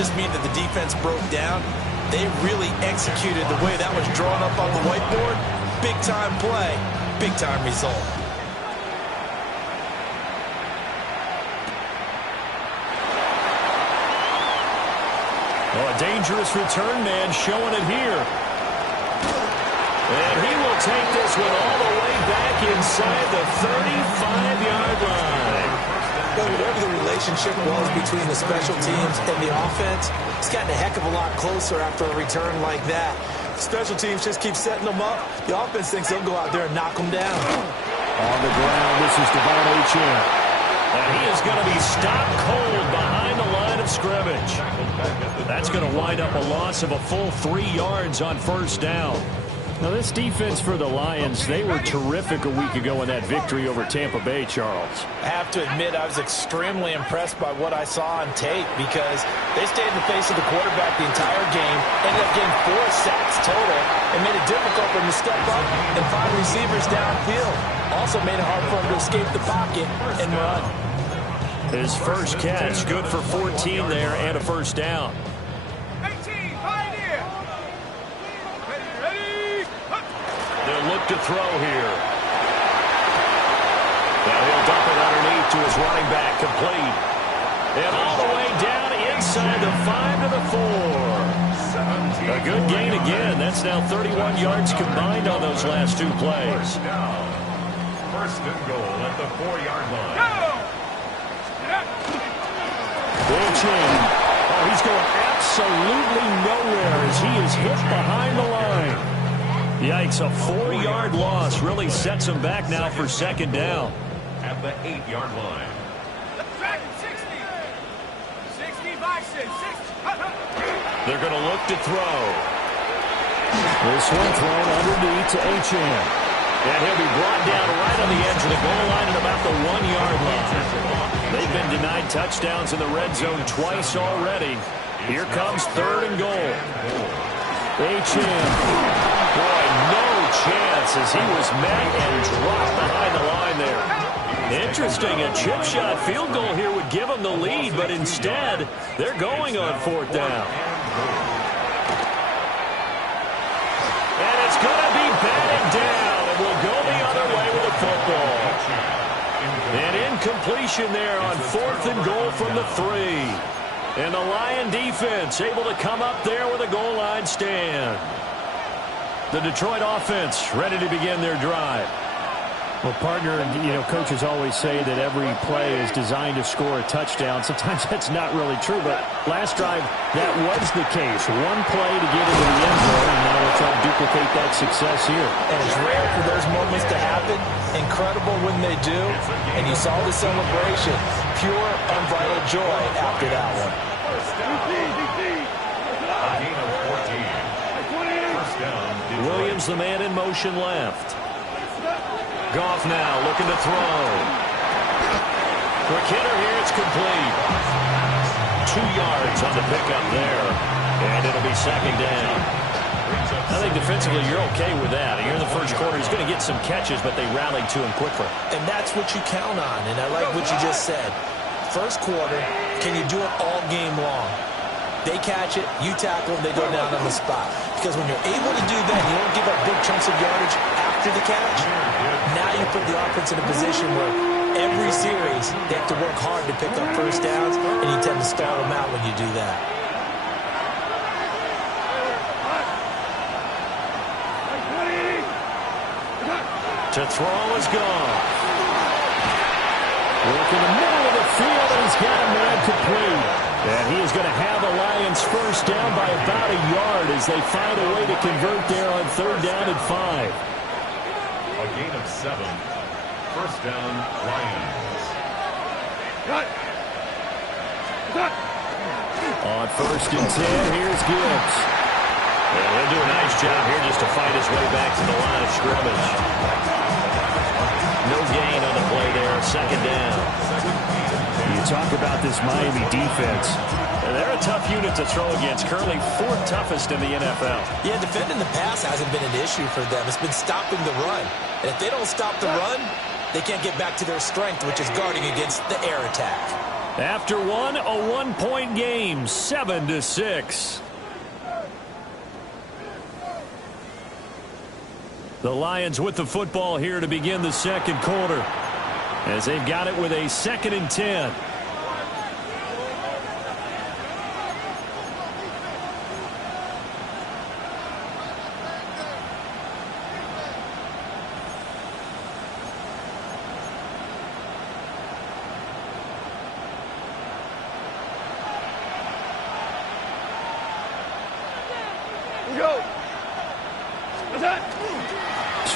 just mean that the defense broke down. They really executed the way that was drawn up on the whiteboard. Big-time play, big-time result. Oh, a dangerous return man showing it here. And he will take this one all the way back inside the 35-yard line. Whatever the relationship was between the special teams and the offense, it's gotten a heck of a lot closer after a return like that. Special teams just keep setting them up. The offense thinks they'll go out there and knock them down. On the ground, this is Devon Achane. And he is going to be stopped cold behind the line of scrimmage. That's going to wind up a loss of a full 3 yards on first down. Now, this defense for the Lions, they were terrific a week ago in that victory over Tampa Bay, Charles. I have to admit, I was extremely impressed by what I saw on tape because they stayed in the face of the quarterback the entire game, ended up getting 4 sacks total, and made it difficult for him to step up and find receivers downfield. Also made it hard for him to escape the pocket and run. His first catch, good for 14 there and a first down. Look to throw here. Now he'll dump it underneath to his running back, complete. And all the way down inside the 5 to the 4. A good gain again. That's now 31 yards combined on those last 2 plays. First and goal at the 4-yard line. Achane. Oh, he's going absolutely nowhere as he is hit behind the line. Yikes, a 4-yard loss really sets him back now for second down. At the 8-yard line. They're going to look to throw. This one thrown underneath to Achane. And he'll be brought down right on the edge of the goal line at about the 1-yard line. They've been denied touchdowns in the red zone twice already. Here comes third and goal. Achane. Boy, no chance as he was met and dropped behind the line there. Interesting, a chip shot field goal here would give them the lead, but instead, they're going on fourth down. And it's going to be batted down, and we'll go the other way with the football. An incompletion there on fourth and goal from the 3. And the Lion defense able to come up there with a goal line stand. The Detroit offense ready to begin their drive. Well, partner, coaches always say that every play is designed to score a touchdown. Sometimes that's not really true, but last drive, that was the case. One play to get into the end zone, and now they'll try to duplicate that success here. And it's rare for those moments to happen. Incredible when they do. And you saw the celebration. Pure, unbridled joy after that one. Williams, the man in motion left. Goff now looking to throw. Quick hitter here, it's complete. 2 yards on the pickup there. And it'll be second down. I think defensively you're okay with that. Here in the first quarter, he's going to get some catches, but they rallied to him quickly. And that's what you count on, and I like what you just said. First quarter, can you do it all game long? They catch it, you tackle, they go down on the spot. Because when you're able to do that, you don't give up big chunks of yardage after the catch. Now you put the offense in a position where every series they have to work hard to pick up first downs, and you tend to stall them out when you do that. To throw is gone. Work in the middle of the field, and he's got a man complete. And he is going to have the Lions first down by about a yard as they find a way to convert there on third down and 5. A gain of 7. First down, Lions. On first and 10, here's Gibbs. And he'll do a nice job here just to fight his way back to the line of scrimmage. No gain on the play there, second down. You talk about this Miami defense. They're a tough unit to throw against, currently 4th toughest in the NFL. Yeah, defending the pass hasn't been an issue for them. It's been stopping the run. And if they don't stop the run, they can't get back to their strength, which is guarding against the air attack. After one, a one-point game, 7-6. The Lions with the football here to begin the second quarter, as they've got it with a 2nd and 10.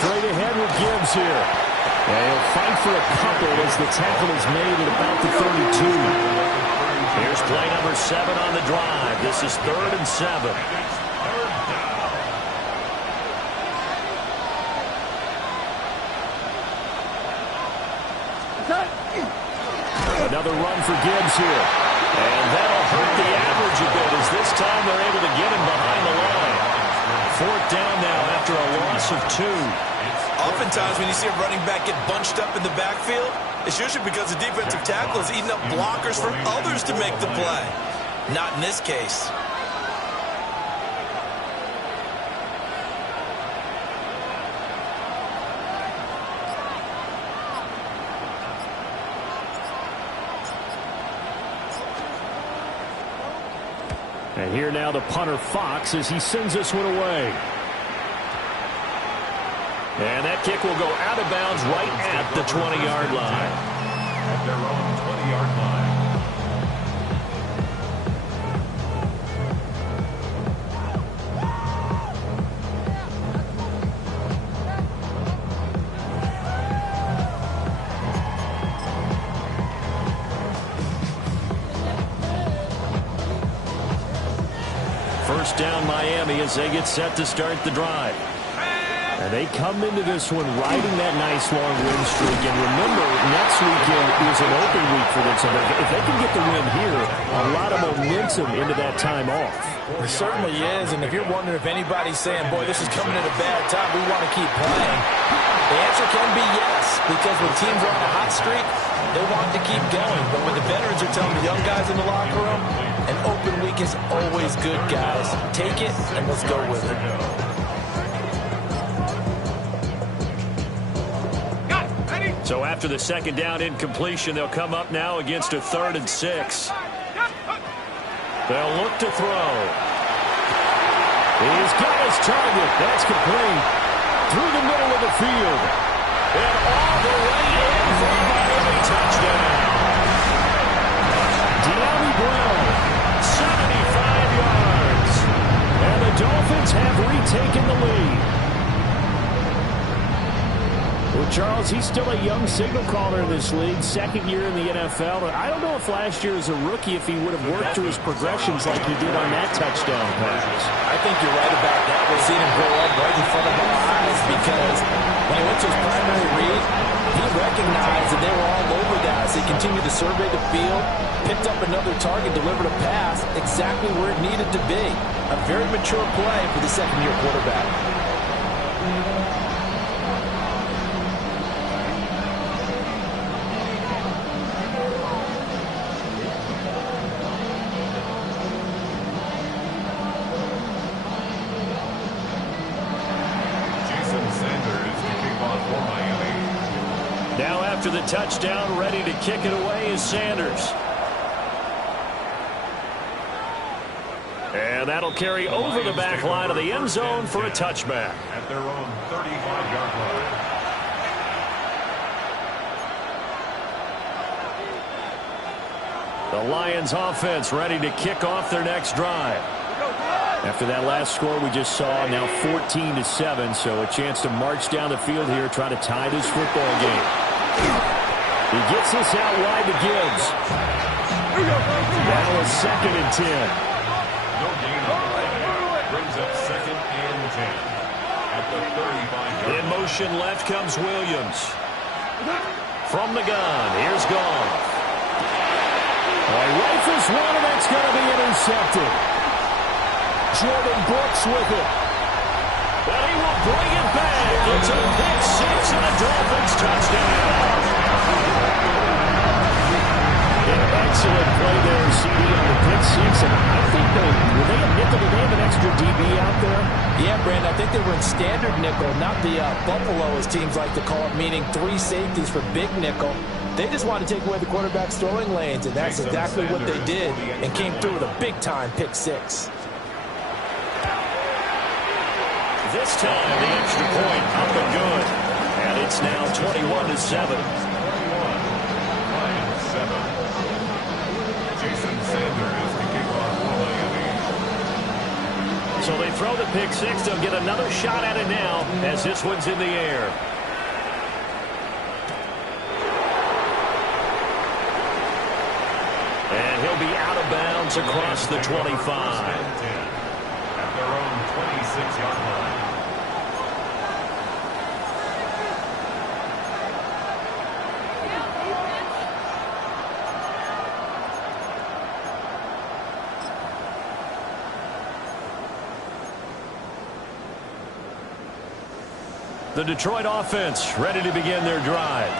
Straight ahead with Gibbs here. And he'll fight for a couple as the tackle is made at about the 32. Here's play number 7 on the drive. This is 3rd and 7. Another run for Gibbs here. And that'll hurt the average a bit as this time they're able to get him behind the line. 4th down now after a loss of 2. Oftentimes when you see a running back get bunched up in the backfield, it's usually because the defensive tackle is eating up blockers for others to make the play. Not in this case. And here now the punter Fox as he sends this one away. And that kick will go out of bounds right at the 20-yard line. At their own 20-yard line. First down Miami as they get set to start the drive. And they come into this one riding that nice long win streak. And remember, next weekend is an open week for them. So if they can get the win here, a lot of momentum into that time off. It certainly is. And if you're wondering if anybody's saying, boy, this is coming at a bad time, we want to keep playing, the answer can be yes. Because when teams are on a hot streak, they want to keep going. But when the veterans are telling the young guys in the locker room, an open week is always good, guys. Take it and let's go with it. So after the second down incompletion, they'll come up now against a 3rd and 6. They'll look to throw. He's got his target. That's complete. Through the middle of the field. And all the way in for a Miami touchdown. De'Ami Brown, 75 yards. And the Dolphins have retaken the lead. Well, Charles, he's still a young signal caller in this league, 2nd year in the NFL. I don't know if last year as a rookie, if he would have worked through his progressions like he did on that touchdown pass. I think you're right about that. We've seen him grow up right in front of our eyes because when he went to his primary read, he recognized that they were all over that as he continued to survey the field, picked up another target, delivered a pass exactly where it needed to be. A very mature play for the 2nd-year quarterback. After the touchdown, ready to kick it away is Sanders. And that'll carry over the back line of the end zone for a touchback. At their own 35-yard line. The Lions offense ready to kick off their next drive. After that last score we just saw, now 14-7, so a chance to march down the field here, try to tie this football game. He gets this out wide to Gibbs. Now a 2nd and 10. No gain on the play. Brings up 2nd and 10. At the 35-yard line. In motion left comes Williams. From the gun, here's Goff. Rifles one, and that's going to be intercepted. Jordan Brooks with it. And he will bring it back. It's a pick 6 and a Dolphins touchdown. In Excellent play there, CD, on the pick six. And I think were they a nickel? Did they have an extra DB out there? Yeah, Brandon, I think they were in standard nickel, not the Buffalo, as teams like to call it, meaning 3 safeties for big nickel. They just wanted to take away the quarterback's throwing lanes, and that's exactly what they did, and came through with a big-time pick six. This time, the extra point up and good. And it's now 21-7. Jason Sanders to kick off for Miami. So they throw the pick six. They'll get another shot at it now as this one's in the air. And he'll be out of bounds across the 25. At their own 26-yard line. The Detroit offense ready to begin their drive.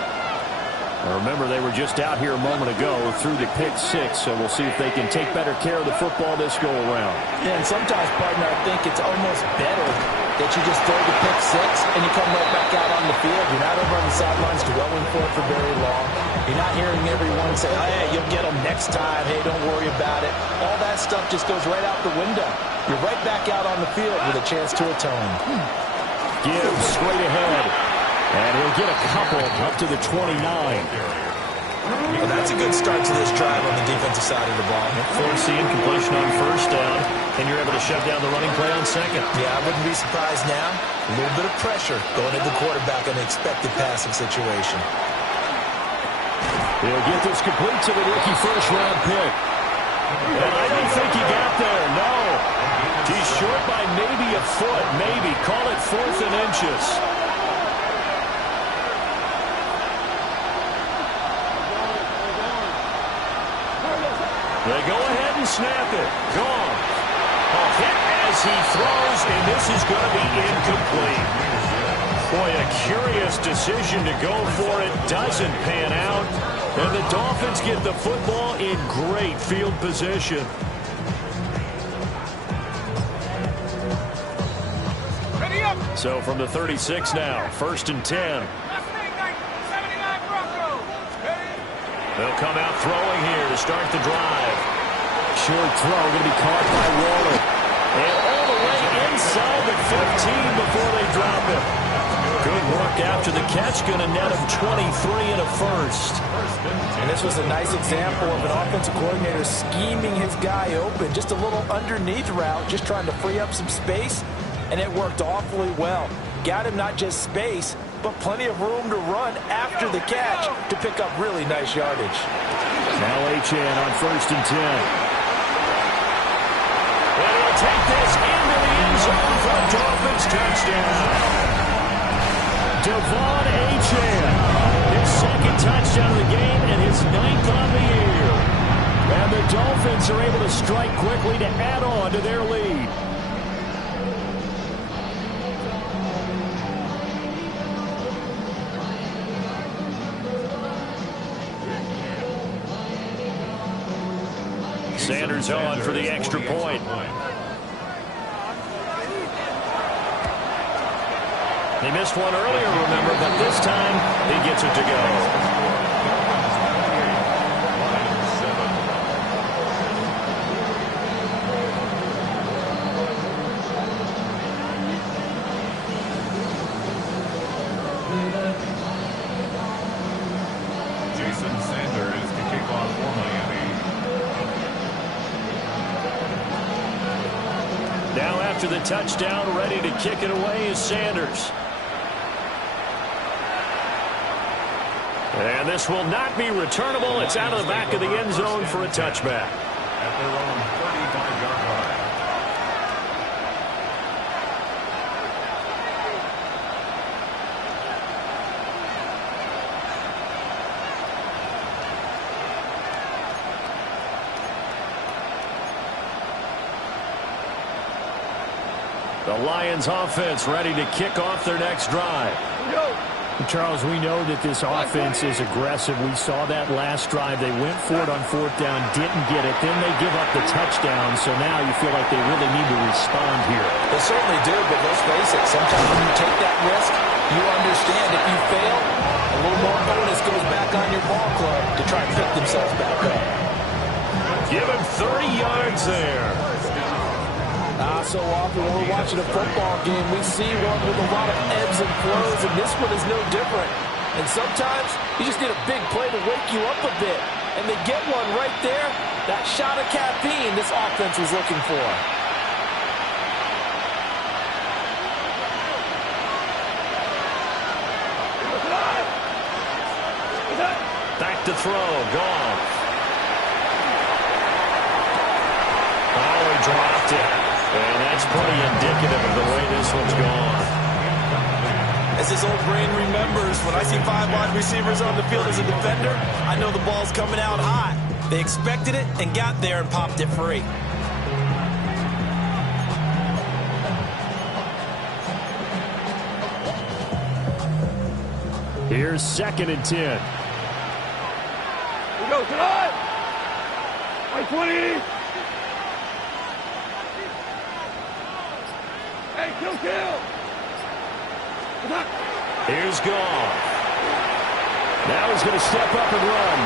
Now remember, they were just out here a moment ago through the pick six, so we'll see if they can take better care of the football this go-around. Yeah, and sometimes, partner, I think it's almost better that you just throw the pick six and you come right back out on the field. You're not over on the sidelines dwelling for it for very long. You're not hearing everyone say, oh, hey, you'll get them next time. Hey, don't worry about it. All that stuff just goes right out the window. You're right back out on the field with a chance to atone. Gibbs straight ahead. And he'll get a couple up to the 29. Well, that's a good start to this drive on the defensive side of the ball. Force the incompletion on first down, and you're able to shut down the running play on second. Yeah, I wouldn't be surprised now. A little bit of pressure going into the quarterback in the expected passing situation. He'll get this complete to the rookie first-round pick. And I don't think he got there, no. He's short by maybe a foot, maybe. Call it 4th and inches. They go ahead and snap it. Gone. A hit as he throws, and this is going to be incomplete. Boy, a curious decision to go for it. Doesn't pan out. And the Dolphins get the football in great field position. So from the 36 now, 1st and 10. They'll come out throwing here to start the drive. Short throw going to be caught by Waller. And all the way inside the 15 before they drop it. Good work after the catch. Going to net him 23 and a first. And this was a nice example of an offensive coordinator scheming his guy open. Just a little underneath route, just trying to free up some space. And it worked awfully well. Got him not just space, but plenty of room to run after the catch to pick up really nice yardage. Now Achane on 1st and 10. And he'll take this into the end zone for a Dolphins touchdown. Devon Achane, his 2nd touchdown of the game and his 9th on the year. And the Dolphins are able to strike quickly to add on to their lead. Sanders on for the extra point. They missed one earlier, remember, but this time he gets it to go. Jason Sanders to kick off for Miami. Now after the touchdown, ready to kick it away is Sanders. And this will not be returnable. It's out of the back of the end zone for a touchback. At their own 35-yard line. The Lions offense ready to kick off their next drive. Charles, we know that this offense is aggressive. We saw that last drive. They went for it on fourth down, didn't get it. Then they give up the touchdown, so now you feel like they really need to respond here. They certainly do, but let's face it, sometimes when you take that risk, you understand if you fail, a little more bonus goes back on your ball club to try and pick themselves back up. Give him 30 yards there. So often when we're watching a football game, we see one with a lot of ebbs and flows, and this one is no different. And sometimes you just need a big play to wake you up a bit. And they get one right there. That shot of caffeine this offense was looking for. Back to throw. Goff. Oh, he dropped it. And that's pretty indicative of the way this one's gone. As his old brain remembers, when I see 5 wide receivers on the field as a defender, I know the ball's coming out hot. They expected it and got there and popped it free. Here's 2nd and 10. Here we go, tonight! 20! Hey, kill! Here's Goff. Now he's going to step up and run.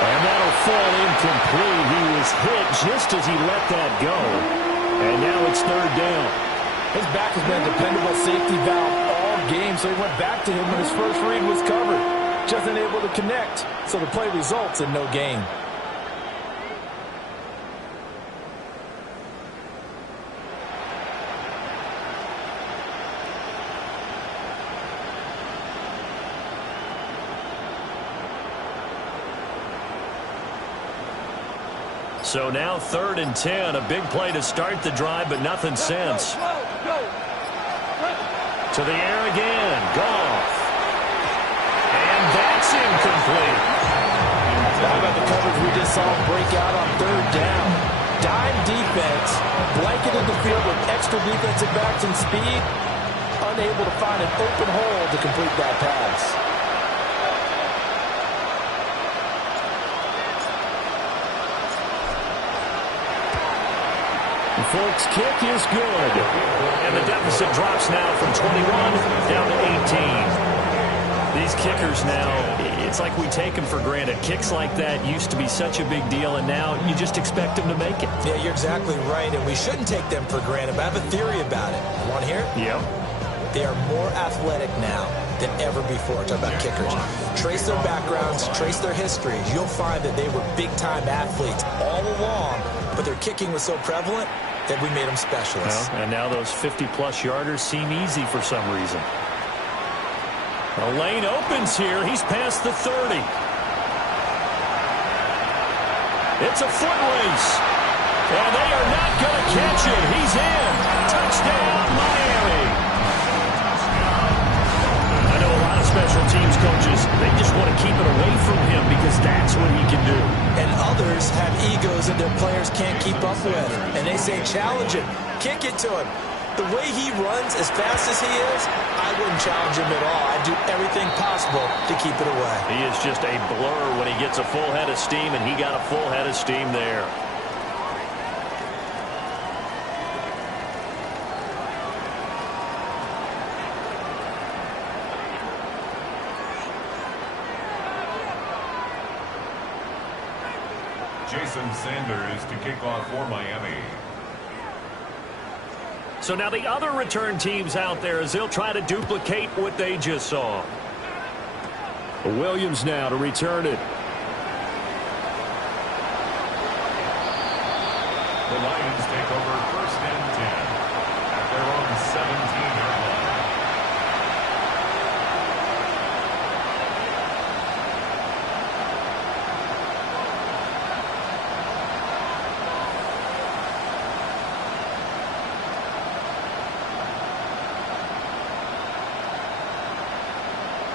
And that'll fall incomplete. He was hit just as he let that go. And now it's 3rd down. His back has been a dependable safety valve all game, so he went back to him when his first read was covered. Just unable to connect, so the play results in no gain. So now 3rd and 10. A big play to start the drive, but nothing since. To the air again. Goff. And that's incomplete. How about the coverage we just saw break out on 3rd down? Dime defense, blanketed the field with extra defensive backs and speed, unable to find an open hole to complete that pass. The Folks kick is good. And the deficit drops now from 21 down to 18. These kickers now, it's like we take them for granted. Kicks like that used to be such a big deal, and now you just expect them to make it. Yeah, you're exactly right, and we shouldn't take them for granted, but I have a theory about it. You want to hear it? Yep. They are more athletic now than ever before. Talk about kickers. Trace their backgrounds, trace their histories. You'll find that they were big-time athletes all along, but their kicking was so prevalent that we made them specialists. Well, and now those 50-plus yarders seem easy for some reason. The lane opens here. He's past the 30. It's a foot race. And they are not going to catch it. He's in. Touchdown, Miami. I know a lot of special teams coaches, they just want to keep it away from him because that's what he can do. And others have egos that their players can't keep up with. And they say, challenge him. Kick it to him. The way he runs as fast as he is, I wouldn't challenge him at all. I'd do everything possible to keep it away. He is just a blur when he gets a full head of steam, and he got a full head of steam there. Jason Sanders to kick off for Miami. So now the other return teams out there as they'll try to duplicate what they just saw. Williams now to return it. The Lions take over 1st and 10 at their own 17-yard line.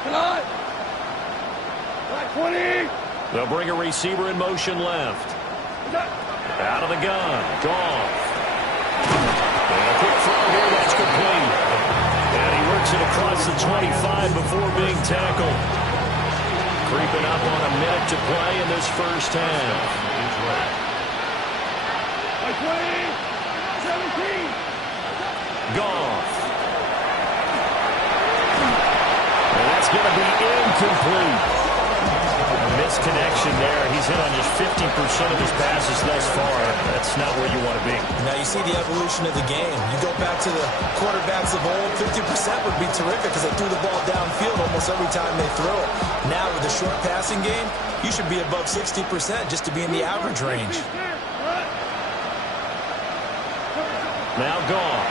Tonight! 20! They'll bring a receiver in motion left. Out of the gun. Goff. And a quick throw here. That's complete. And he works it across the 25 before being tackled. Creeping up on a minute to play in this first half. By 20, 17. Goff. And that's going to be incomplete. A misconnection there. He's hit on just 50% of his passes thus far. That's not where you want to be. Now you see the evolution of the game. You go back to the quarterbacks of old, 50% would be terrific because they threw the ball downfield almost every time they throw it. Now with the short passing game, you should be above 60% just to be in the average range. Now Goff.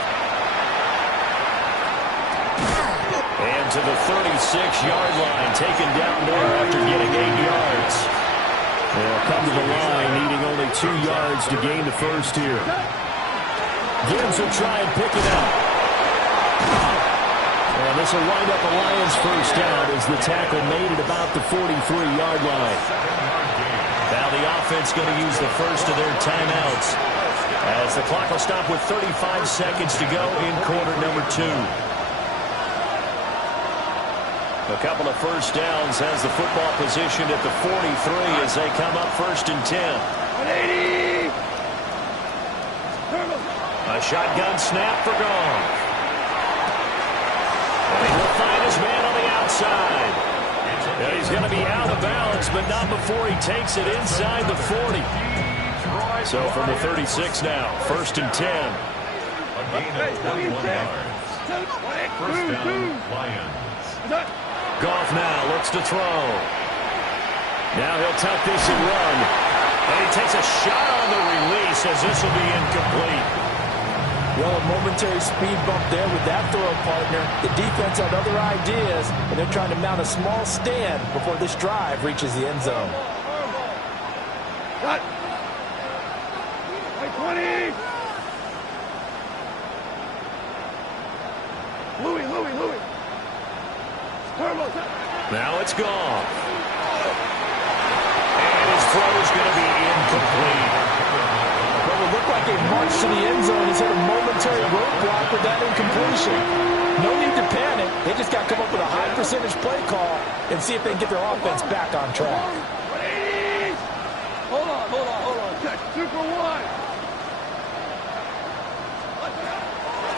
And to the 36-yard line, taken down there after getting 8 yards. They'll come to the line, needing only 2 yards to gain the first here. Gibbs will try and pick it up. And this will wind up a Lions first down as the tackle made at about the 43-yard line. Now the offense going to use the first of their timeouts as the clock will stop with 35 seconds to go in quarter number 2. A couple of first downs has the football positioned at the 43 as they come up first and 10. 180. A shotgun snap for Goff. And he will find his man on the outside. And he's going to be out of bounds, but not before he takes it inside the 40. So from the 36 now, first and 10. A gain of 21 yards. First down, Lions. Goff now looks to throw. Now he'll tuck this and run. And he takes a shot on the release as this will be incomplete. Well, a momentary speed bump there with that throw partner. The defense had other ideas, and they're trying to mount a small stand before this drive reaches the end zone. Cut. By 20. Louis. Now it's gone. And his throw is going to be incomplete. Well, it looked like they marched to the end zone. He's hit a momentary roadblock with that incompletion. No need to panic. They just got to come up with a high percentage play call and see if they can get their offense back on track. 180. Hold on. Check. Super wide.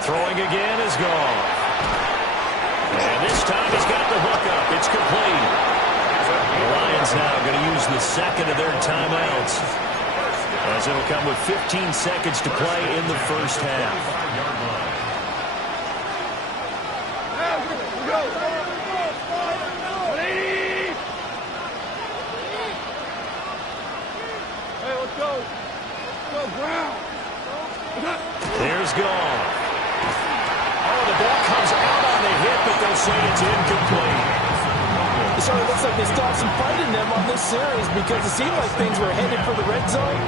Throwing again is gone. And this time he's got the hook up. It's complete. The Lions now going to use the second of their timeouts as it'll come with 15 seconds to play in the first half. Now we go. 180. Hey, let's go. Go ground. There's Goff. Oh, the ball comes out on the hit, but they'll say it's incomplete. So it looks like they still have some fight in them on this series because it seemed like things were headed for the red zone.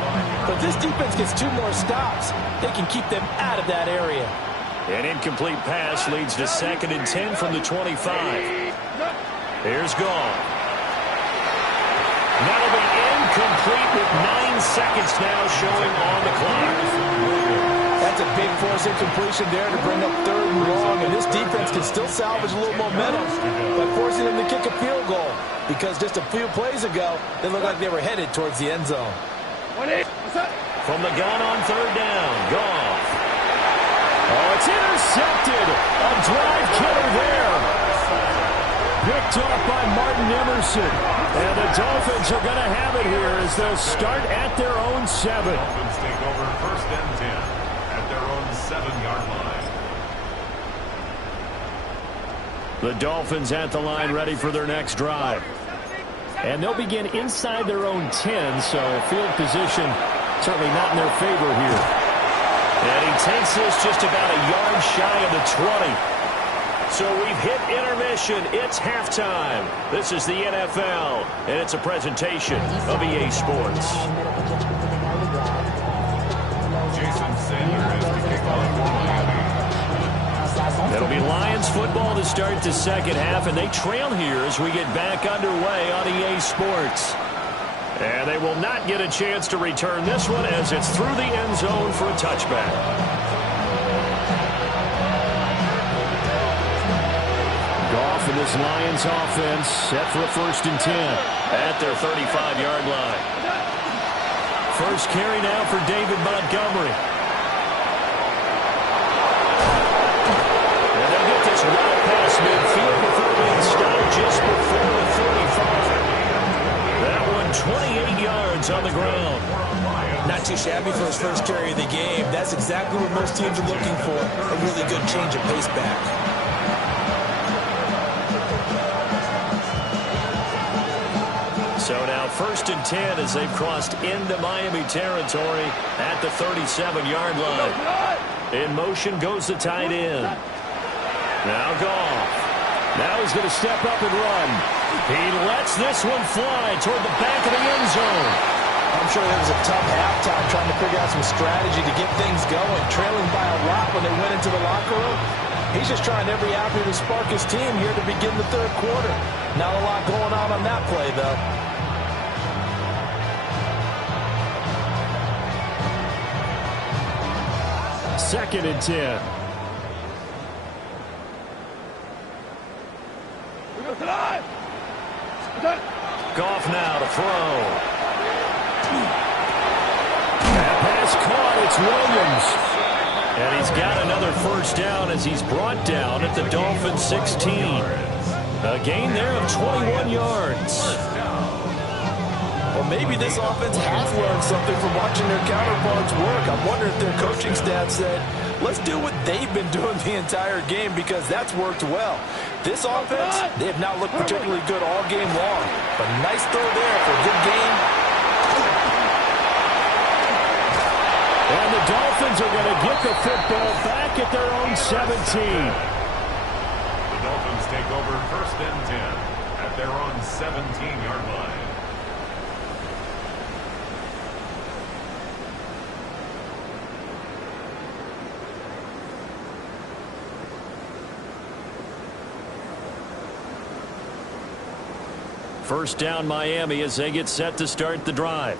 But if this defense gets 2 more stops, they can keep them out of that area. An incomplete pass leads to second and 10 from the 25. Here's Goff. That'll be incomplete with 9 seconds now showing on the clock. That's a big force incompletion there to bring up 3rd and long, and this defense can still salvage a little momentum by forcing them to kick a field goal because just a few plays ago, they looked like they were headed towards the end zone. From the gun on 3rd down, Goff. Oh, it's intercepted. A drive killer there. Picked off by Martin Emerson. And the Dolphins are going to have it here as they'll start at their own 7. Dolphins take over first and 10 at their own 7-yard line. The Dolphins at the line ready for their next drive. And they'll begin inside their own 10, so field position certainly not in their favor here. And he takes this just about a yard shy of the 20. So we've hit intermission. It's halftime. This is the NFL, and it's a presentation of EA Sports. Jason Sanders has to kick off for Miami. It'll be Lions football to start the second half, and they trail here as we get back underway on EA Sports. And they will not get a chance to return this one as it's through the end zone for a touchback. Goff And this Lions offense set for a 1st and 10 at their 35-yard line. First carry now for David Montgomery. And they'll get this route past midfield before being stopped just before the 35. That one 28 yards on the ground. Not too shabby for his first carry of the game. That's exactly what most teams are looking for, a really good change of pace back. So now 1st and 10 as they've crossed into Miami territory at the 37-yard line. In motion goes the tight end. Now Goff. Now he's going to step up and run. He lets this one fly toward the back of the end zone. I'm sure it was a tough halftime trying to figure out some strategy to get things going, trailing by a lot when they went into the locker room. He's just trying every avenue to spark his team here to begin the 3rd quarter. Not a lot going on that play, though. Second and 10. Goff now to throw. That pass caught. It's Williams. And he's got another 1st down as he's brought down at the Dolphins' 16. A gain there of 21 yards. Well, maybe this offense has learned something from watching their counterparts work. I'm wondering if their coaching staff said, let's do what they've been doing the entire game because that's worked well. This offense, they have not looked particularly good all game long. But nice throw there for a good game. And the Dolphins are going to get the football back at their own 17. The Dolphins take over 1st and 10 at their own 17-yard line. First down Miami as they get set to start the drive.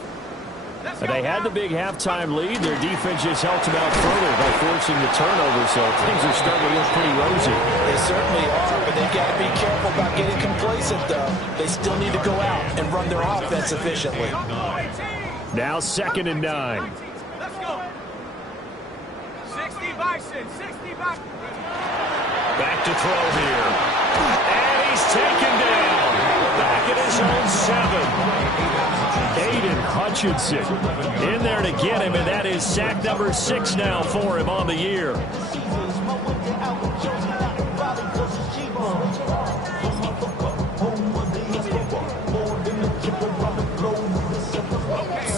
They had the big halftime lead. Their defense just helped them out further by forcing the turnover, so things are starting to look pretty rosy. They certainly are, but they've got to be careful about getting complacent, though. They still need to go out and run their offense efficiently. Now 2nd and 9. Let's go. 60 Bison, 60 Bison. Back to throw here. And he's taken down. Back at his own 7. Aiden Hutchinson in there to get him, and that is sack number 6 now for him on the year.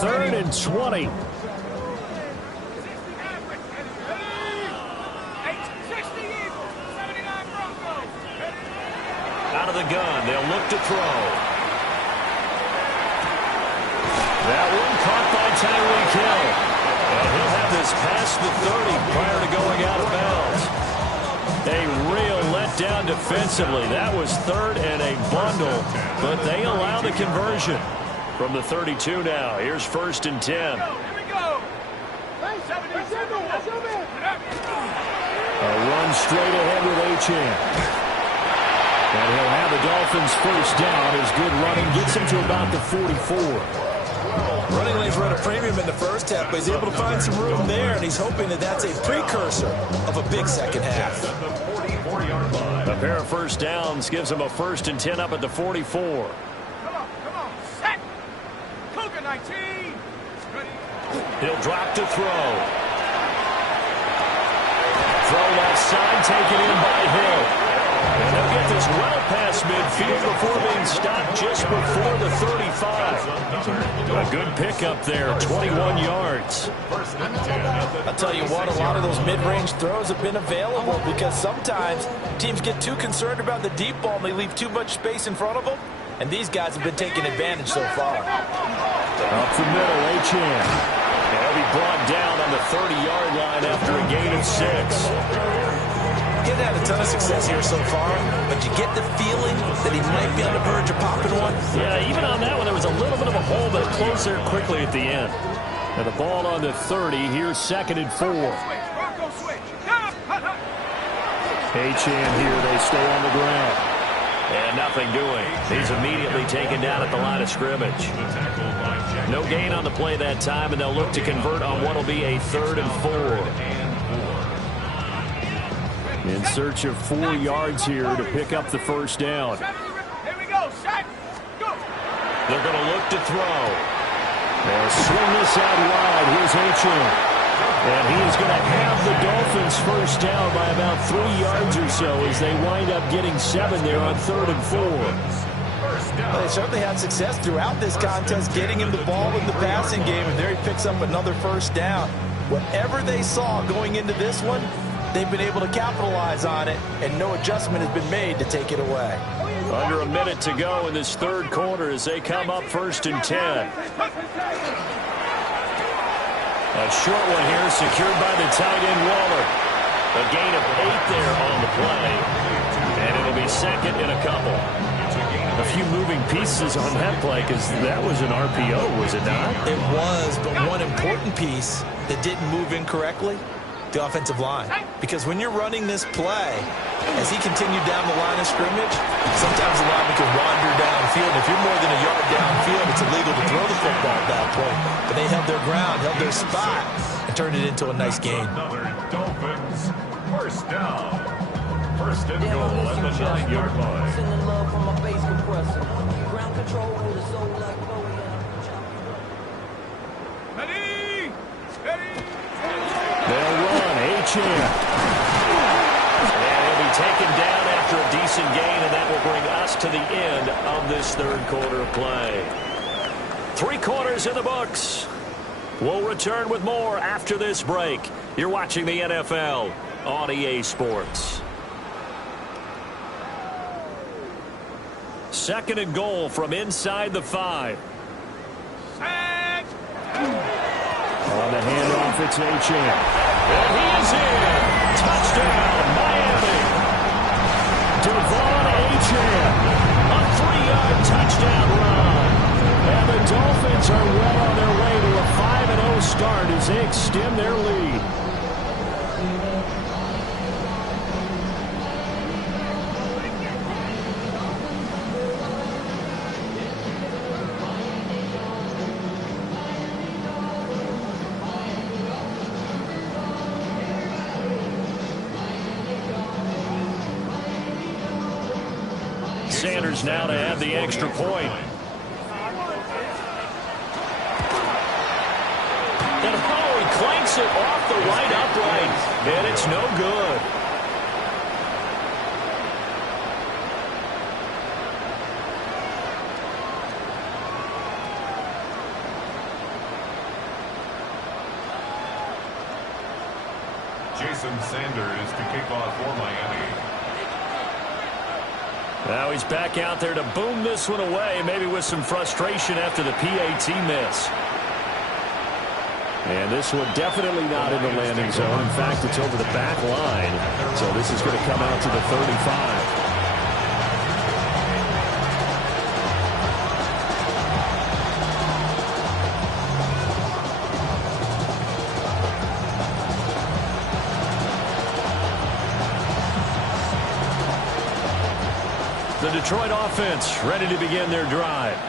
Third and 20. Out of the gun, they'll look to throw. That one caught by Tyreek Hill. And he'll have this past the 30 prior to going out of bounds. A real letdown defensively. That was 3rd and a bundle, but they allow the conversion. From the 32 now, here's 1st and 10. Here we go. A run straight ahead with Achane. And he'll have the Dolphins 1st down as good running gets him to about the 44. Running lanes were at a premium in the first half, but he's able to find some room there, and he's hoping that that's a precursor of a big second half. A pair of 1st downs gives him a 1st and 10 up at the 44. Come on, set. Cougar 19. Ready. He'll drop to throw. Throw left side, taken in by Hill. And they'll get this well past midfield before being stopped just before the 35. A good pickup there, 21 yards. I'll tell you what, a lot of those mid-range throws have been available because sometimes teams get too concerned about the deep ball and they leave too much space in front of them. And these guys have been taking advantage so far. Up the middle, Achane. And he'll be brought down on the 30-yard line after a gain of 6. He hasn't had a ton of success here so far, but you get the feeling that he might be on the verge of popping one. Yeah, even on that one, there was a little bit of a hole, but it closed there quickly at the end. And the ball on the 30, here's 2nd and 4. Bronco switch. Achane here, they stay on the ground. And nothing doing. He's immediately taken down at the line of scrimmage. No gain on the play that time, and they'll look to convert on what will be a 3rd and 4. In search of 4 yards here to pick up the first down. Here we go. Set. Go. They're going to look to throw. They'll swing this out wide. Here's Achane. And he is going to have the Dolphins first down by about 3 yards or so as they wind up getting 7 there on 3rd and 4. Well, they certainly had success throughout this contest getting him the ball in the passing game, and there he picks up another first down. Whatever they saw going into this one, they've been able to capitalize on it, and no adjustment has been made to take it away. Under a minute to go in this 3rd quarter as they come up 1st and 10. A short one here secured by the tight end Waller. A gain of 8 there on the play. And it'll be 2nd and a couple. A few moving pieces on that play because that was an RPO, was it not? It was, but one important piece that didn't move incorrectly, the offensive line. Because when you're running this play, as he continued down the line of scrimmage, sometimes the lineman can wander downfield. If you're more than a yard downfield, it's illegal to throw the football at that point. But they held their ground, held their spot, and turned it into a nice game. Another Dolphins first down. 1st and goal at the 9-yard line. Sending love from my bass compressor. Ground control with a soul like Ready. Ready. They'll run. Achane. And he'll be taken down after a decent gain, and that will bring us to the end of this 3rd quarter play. 3 quarters in the books. We'll return with more after this break. You're watching the NFL on EA Sports. 2nd and goal from inside the 5. Set. On the handoff, it's Achane. And he is in. Touchdown, Miami. Devon Achane. A 3-yard touchdown run. And the Dolphins are well on their way to a 5-0 start as they extend their lead. Sanders now to add the extra point. And he clanks it off the right upright. And it's no good. Jason Sanders to kick off for Miami. Now he's back out there to boom this one away, maybe with some frustration after the PAT miss. And this one definitely not in the landing zone. In fact, it's over the back line. So this is going to come out to the 35. The Detroit offense ready to begin their drive.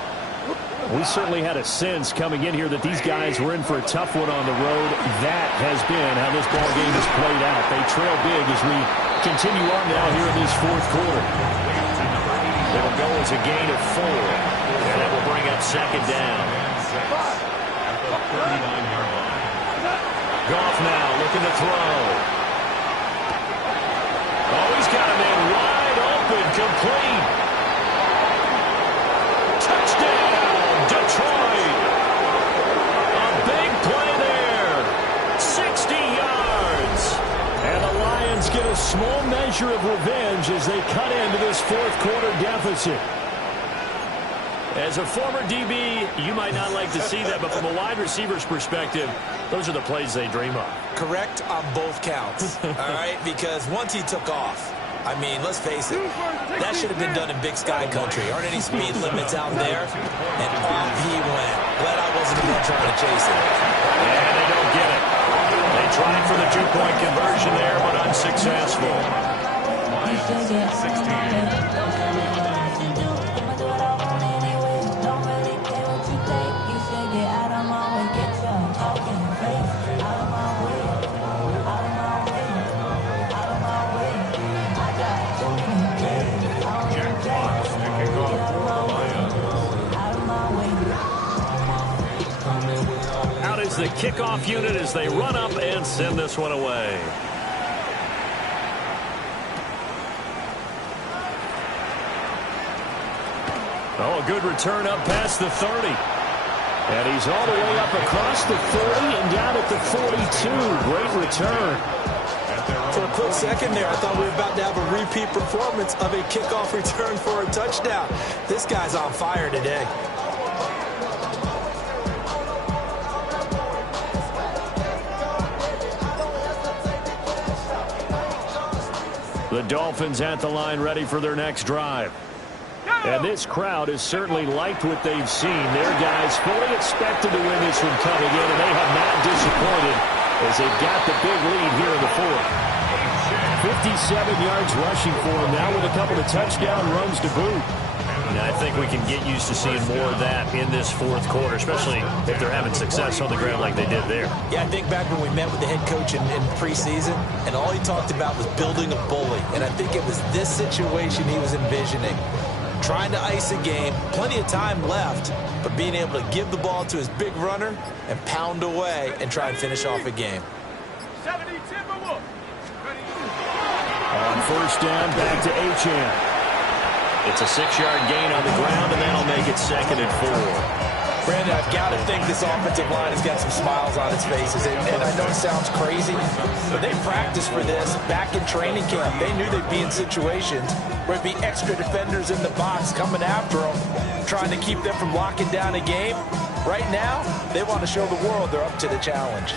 We certainly had a sense coming in here that these guys were in for a tough one on the road. That has been how this ball game has played out. They trail big as we continue on now here in this 4th quarter. It'll go as a gain of 4, and that will bring up 2nd down. At the 39-yard line. Goff now looking to throw. Oh, he's got a man wide open, complete. Touchdown, Detroit. A big play there. 60 yards. And the Lions get a small measure of revenge as they cut into this 4th quarter deficit. As a former DB, you might not like to see that, but from a wide receiver's perspective, those are the plays they dream of. Correct on both counts, all right? Because once he took off, I mean, let's face it, that should have been done in Big Sky Country. Aren't any speed limits out there? And off he went. Glad I wasn't the one trying to chase it. And they don't get it. They tried for the 2-point conversion there, but unsuccessful. kickoff unit as they run up and send this one away. Oh, a good return up past the 30. And he's all the way up across the 30 and down at the 42. Great return. For a quick second there, I thought we were about to have a repeat performance of a kickoff return for a touchdown. This guy's on fire today. The Dolphins at the line ready for their next drive. And this crowd has certainly liked what they've seen. Their guys fully expected to win this one coming in, and they have not disappointed as they've got the big lead here in the fourth. 57 yards rushing for him now with a couple of touchdown runs to boot. And I think we can get used to seeing more of that in this fourth quarter, especially if they're having success on the ground like they did there. Yeah, I think back when we met with the head coach in preseason, and all he talked about was building a bully. And I think it was this situation he was envisioning. Trying to ice a game, plenty of time left, but being able to give the ball to his big runner and pound away and try and finish off a game. 70 Timberwolves. On first down, back to Achane. It's a 6-yard gain on the ground, and that'll make it 2nd and 4. Brandon, I've got to think this offensive line has got some smiles on its faces. And I know it sounds crazy, but they practiced for this back in training camp. They knew they'd be in situations where it'd be extra defenders in the box coming after them, trying to keep them from locking down a game. Right now, they want to show the world they're up to the challenge.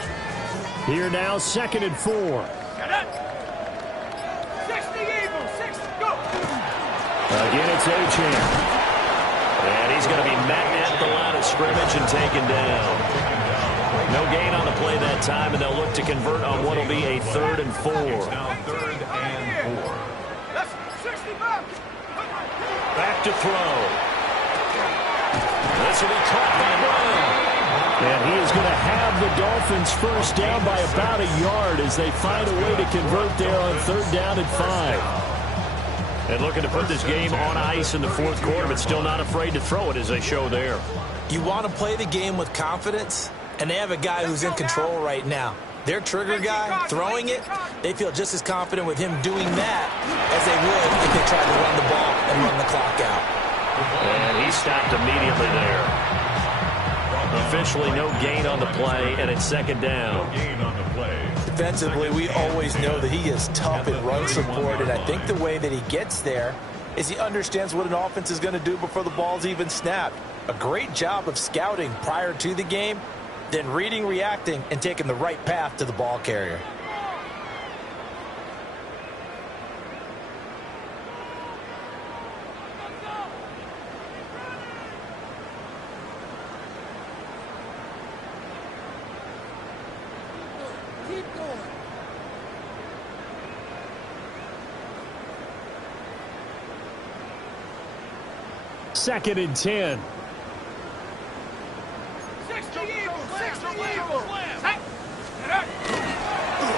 Here now, 2nd and 4. 60 Eagles, 60, go! Again, it's Achane. And he's going to be met at the line of scrimmage and taken down. No gain on the play that time, and they'll look to convert on what will be a 3rd and 4. Now 3rd and 4. That's 65. Back to throw. This will be caught by Brown. And he is going to have the Dolphins first down by about a yard as they find a way to convert there on 3rd down and 5. And looking to put this game on ice in the fourth quarter, but still not afraid to throw it as they show there. You want to play the game with confidence, and they have a guy who's in control right now. Their trigger guy throwing it, they feel just as confident with him doing that as they would if they tried to run the ball and run the clock out. And he stopped immediately there. Officially no gain on the play, and it's 2nd down. No gain on the play. Defensively, we always know that he is tough in run support, and I think the way that he gets there is he understands what an offense is going to do before the ball's even snapped. A great job of scouting prior to the game, then reading, reacting, and taking the right path to the ball carrier. Second and 10. 60 Eagles, 60 Eagles.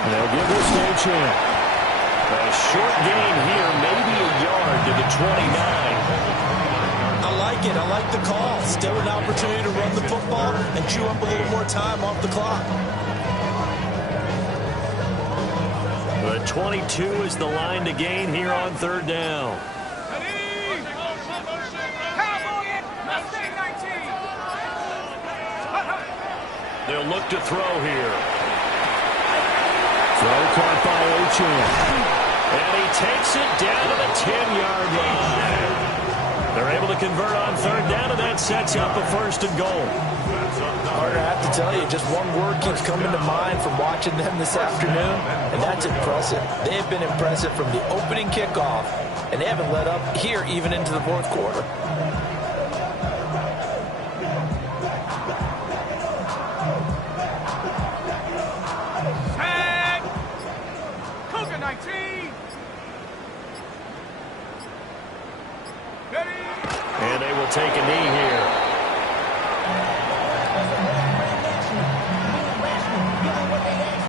They'll give this to Achane. A short gain here, maybe a yard to the 29. I like it. I like the call. Still an opportunity to run the football and chew up a little more time off the clock. The 22 is the line to gain here on 3rd down. They'll look to throw here. Throw caught by Achane. And he takes it down to the 10-yard line. They're able to convert on 3rd down, and that sets up a 1st and goal. Carter, I have to tell you, just one word keeps coming to mind from watching them this afternoon, and that's impressive. They have been impressive from the opening kickoff, and they haven't let up here even into the fourth quarter. And they will take a knee